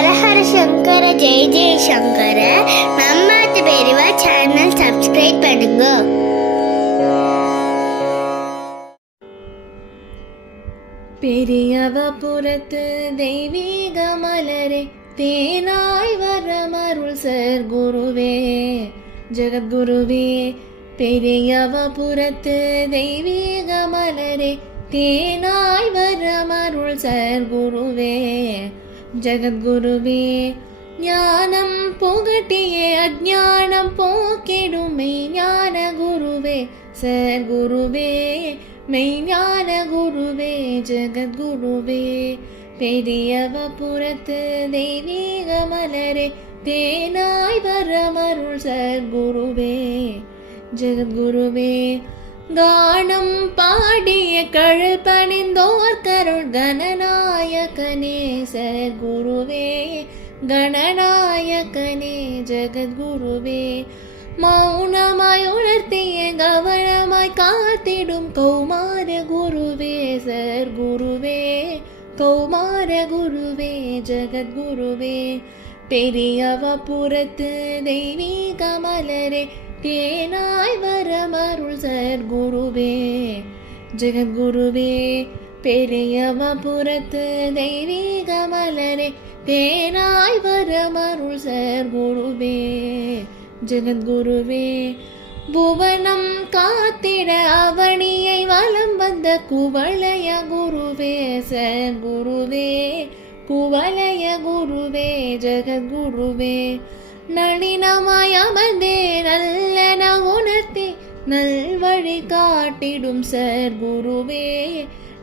ஹரஹர சங்கர ஜெய ஜெய சங்கர மம்மாத்து பெரியவா channel subscribe பண்ணுங்க பெரியவ புறத்து தெய்வீக மலரே தேனாய் வரமருள் சர் குருவே ஜெகத்குருவே பெரியவ புறத்து தெய்வீக மலரே தேனாய் வரமருள் சர் குருவே ஜெகத்குருவே ஞானம் புகட்டியே அஜானம் போக்கிடுமே ஞான குருவே சர் குருவே மெய்ஞான குருவே ஜெகத்குருவே பெரியவ புறத்து தெய்வீக மலரே தேனாய் வரமருள் சர்க்குருவே ஜெகத்குருவே கானம் பாடிய கழல் பணிந்தோர் கருள் கணநாயகனே சர்க்குருவே கணநாயகனே ஜெகத்குருவே மௌனமாய் உணர்த்திய கவனமாய் காத்திடும் கௌமார குருவே சர் குருவே கௌமார குருவே ஜெகத்குருவே. பெரியவ புறத்து தெய்வீக மலரே தேனாய் வரமருள் சர் குருவே ஜெகத்குருவே பெரியவ புறத்து தெய்வீக மலரே தேனாய் வரமருள் சர் குருவே ஜெகத்குருவே புவனம் காத்திட அவனியை வலம் வந்த குவளைய குருவே சர் குருவே குவளைய குருவே ஜெகத்குருவே. நளினமாய் அமர்ந்தே நல்லன உணர்த்தி நல்வழி காட்டிடும் சர் குருவே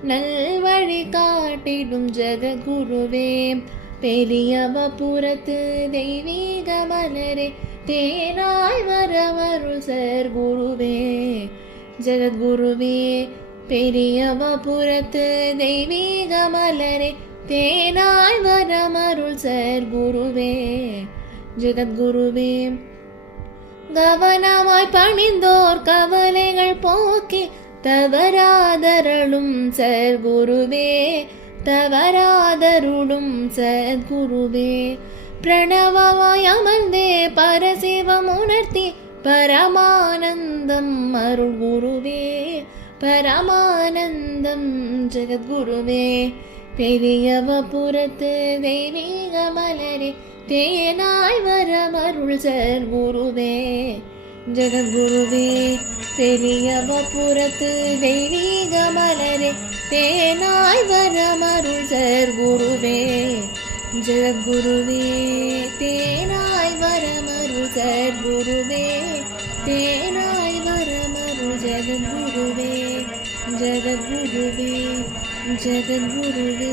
நல்வழி காட்டிடும் ஜெககுருவே பெரியவ புறத்து தெய்வீக மலரே தேனாய் வரமருள் சர் குருவே. ஜெகத்குருவே பெரியவ புறத்து தெய்வீக மலரே தேனாய் வரமருள் சர் குருவே. ஜெகத்குருவே கவனமாய் பணிந்தோர் கவலைகள் போக்கி தவறாதரளும் சர்குருவே தவறாதருளும் சத்குருவே பிரணவமாய் அமர்ந்தே பரசிவம் உணர்த்தி பரமானந்தம் அருள் குருவே பரமானந்தம் ஜெகத்குருவே. பெரியவ புறத்து தெய்வீக மலரே தேனாய் வரமருள் சர் குருவே ஜெகத்குருவே பெரியவ புறத்து தெய்வீக மலரே தேனாய் வரமருள் சர் குருவே ஜெகத்குருவே தேனாய் வரமருள் சர் குருவே தேனாய் வரமருள் ஜெகத்குருவே ஜெகத்குருவே ஜெகத்குருவே